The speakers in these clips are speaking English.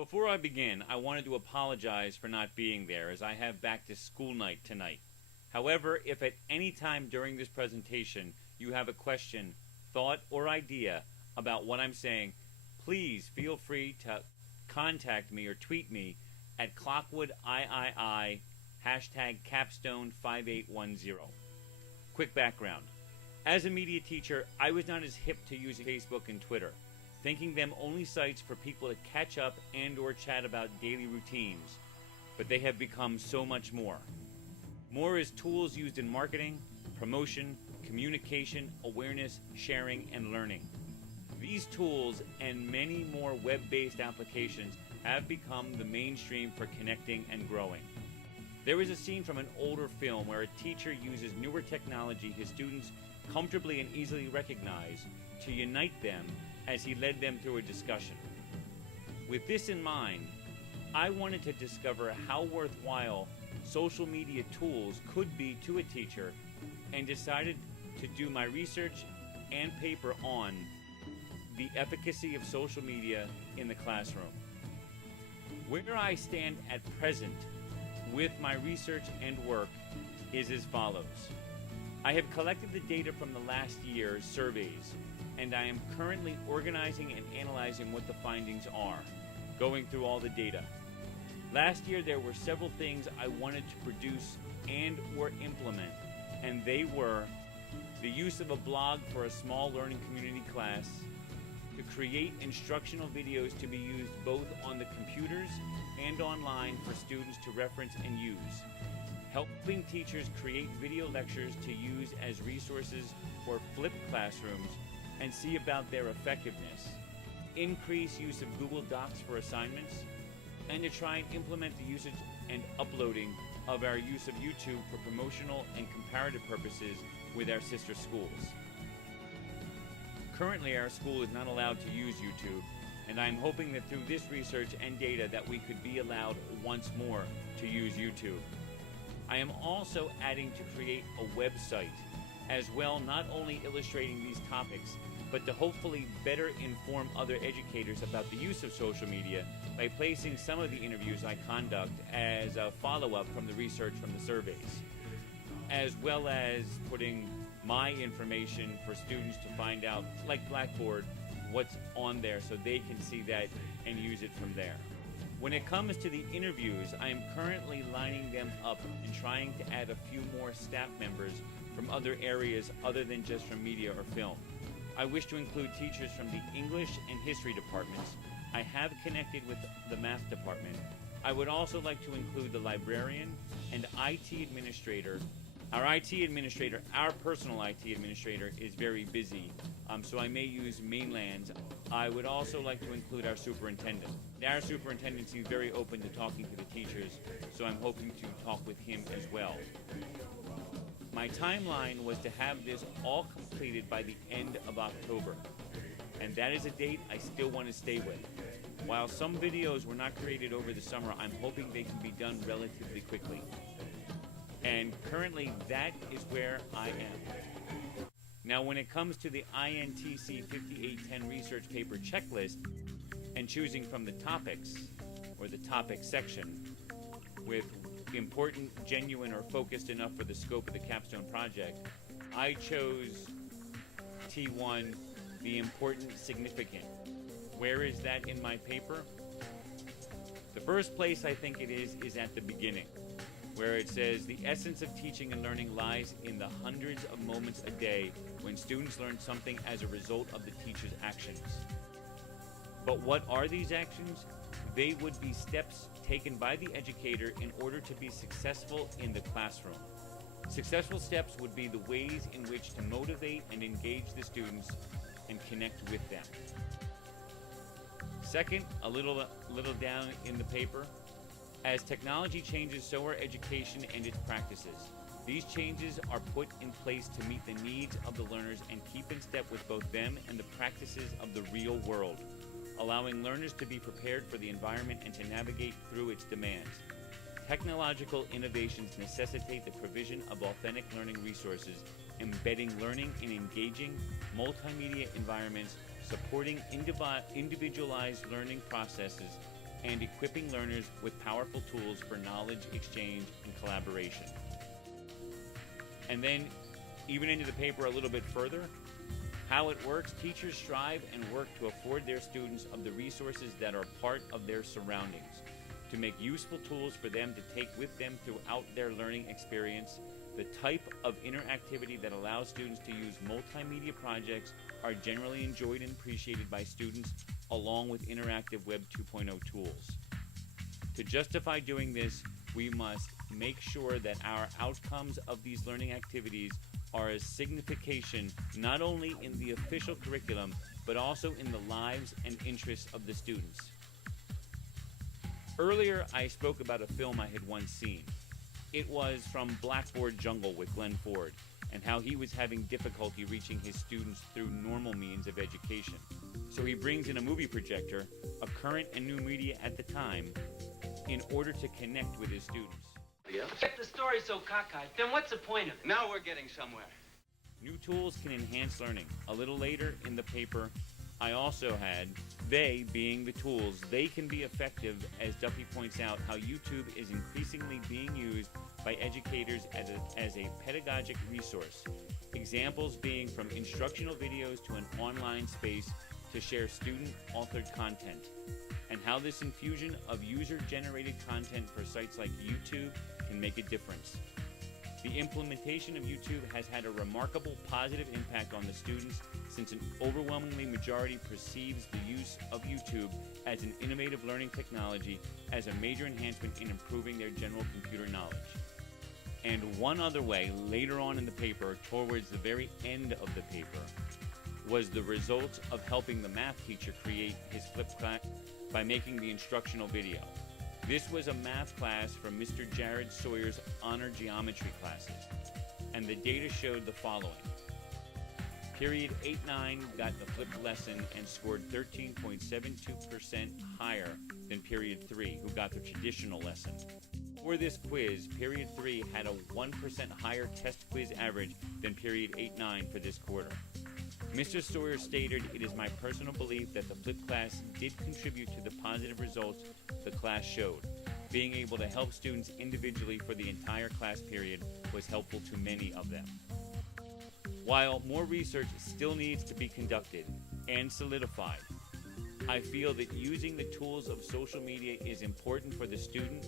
Before I begin, I wanted to apologize for not being there as I have back to school night tonight. However, if at any time during this presentation you have a question, thought, or idea about what I'm saying, please feel free to contact me or tweet me at ClockwoodIII hashtag capstone 5810. Quick background. As a media teacher, I was not as hip to using Facebook and Twitter, thinking them only sites for people to catch up and or chat about daily routines, but they have become so much more. More as tools used in marketing, promotion, communication, awareness, sharing, and learning. These tools and many more web-based applications have become the mainstream for connecting and growing. There is a scene from an older film where a teacher uses newer technology his students comfortably and easily recognize to unite them as he led them through a discussion. With this in mind, I wanted to discover how worthwhile social media tools could be to a teacher and decided to do my research and paper on the efficacy of social media in the classroom. Where I stand at present with my research and work is as follows. I have collected the data from the last year's surveys, and I am currently organizing and analyzing what the findings are, going through all the data. Last year there were several things I wanted to produce and or implement, and they were the use of a blog for a small learning community class, to create instructional videos to be used both on the computers and online for students to reference and use, helping teachers create video lectures to use as resources for flipped classrooms and see about their effectiveness, increase use of Google Docs for assignments, and to try and implement the usage and uploading of our use of YouTube for promotional and comparative purposes with our sister schools. Currently, our school is not allowed to use YouTube, and I'm hoping that through this research and data that we could be allowed once more to use YouTube. I am also adding to create a website as well, not only illustrating these topics, but to hopefully better inform other educators about the use of social media by placing some of the interviews I conduct as a follow-up from the research from the surveys, as well as putting my information for students to find out, like Blackboard, what's on there so they can see that and use it from there. When it comes to the interviews, I am currently lining them up and trying to add a few more staff members from other areas other than just from media or film. I wish to include teachers from the English and history departments. I have connected with the math department. I would also like to include the librarian and IT administrator. Our IT administrator, our personal IT administrator, is very busy, so I may use mainlands. I would also like to include our superintendent. Our superintendent seems very open to talking to the teachers, so I'm hoping to talk with him as well. My timeline was to have this all completed by the end of October, and that is a date I still want to stay with. While some videos were not created over the summer, I'm hoping they can be done relatively quickly. And currently, that is where I am. Now, when it comes to the INTC 5810 research paper checklist and choosing from the topics, or the topic section, with important, genuine, or focused enough for the scope of the capstone project, I chose T1, the important, significant. Where is that in my paper? The first place I think it is at the beginning, where it says the essence of teaching and learning lies in the hundreds of moments a day when students learn something as a result of the teacher's actions. But what are these actions? They would be steps taken by the educator in order to be successful in the classroom. Successful steps would be the ways in which to motivate and engage the students and connect with them. Second, a little down in the paper, as technology changes, so are education and its practices. These changes are put in place to meet the needs of the learners and keep in step with both them and the practices of the real world, allowing learners to be prepared for the environment and to navigate through its demands. Technological innovations necessitate the provision of authentic learning resources, embedding learning in engaging, multimedia environments, supporting individualized learning processes, and equipping learners with powerful tools for knowledge exchange and collaboration. And then, even into the paper a little bit further, how it works: teachers strive and work to afford their students of the resources that are part of their surroundings, to make useful tools for them to take with them throughout their learning experience. The type of interactivity that allows students to use multimedia projects are generally enjoyed and appreciated by students, along with interactive Web 2.0 tools. To justify doing this, we must make sure that our outcomes of these learning activities are a signification not only in the official curriculum, but also in the lives and interests of the students. Earlier, I spoke about a film I had once seen. It was from Blackboard Jungle with Glenn Ford, and how he was having difficulty reaching his students through normal means of education. So he brings in a movie projector, a current and new media at the time, in order to connect with his students. If the story's so cockeyed, then what's the point of it? Now we're getting somewhere. New tools can enhance learning. A little later in the paper, I also had, they being the tools, they can be effective, as Duffy points out, how YouTube is increasingly being used by educators as a pedagogic resource. Examples being from instructional videos to an online space to share student-authored content, and how this infusion of user-generated content for sites like YouTube can make a difference. The implementation of YouTube has had a remarkable positive impact on the students, since an overwhelmingly majority perceives the use of YouTube as an innovative learning technology as a major enhancement in improving their general computer knowledge. And one other way, later on in the paper, towards the very end of the paper, was the results of helping the math teacher create his flipped class by making the instructional video. This was a math class from Mr. Jared Sawyer's honor geometry classes, and the data showed the following. Period 8-9 got the flipped lesson and scored 13.72% higher than Period 3, who got the traditional lesson. For this quiz, Period 3 had a 1% higher test quiz average than Period 8-9 for this quarter. Mr. Sawyer stated, "It is my personal belief that the flipped class did contribute to the positive results the class showed. Being able to help students individually for the entire class period was helpful to many of them." While more research still needs to be conducted and solidified, I feel that using the tools of social media is important for the student,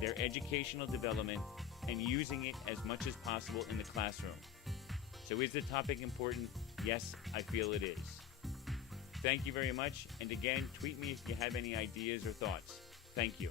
their educational development, and using it as much as possible in the classroom. So is the topic important? Yes, I feel it is. Thank you very much, and again, tweet me if you have any ideas or thoughts. Thank you.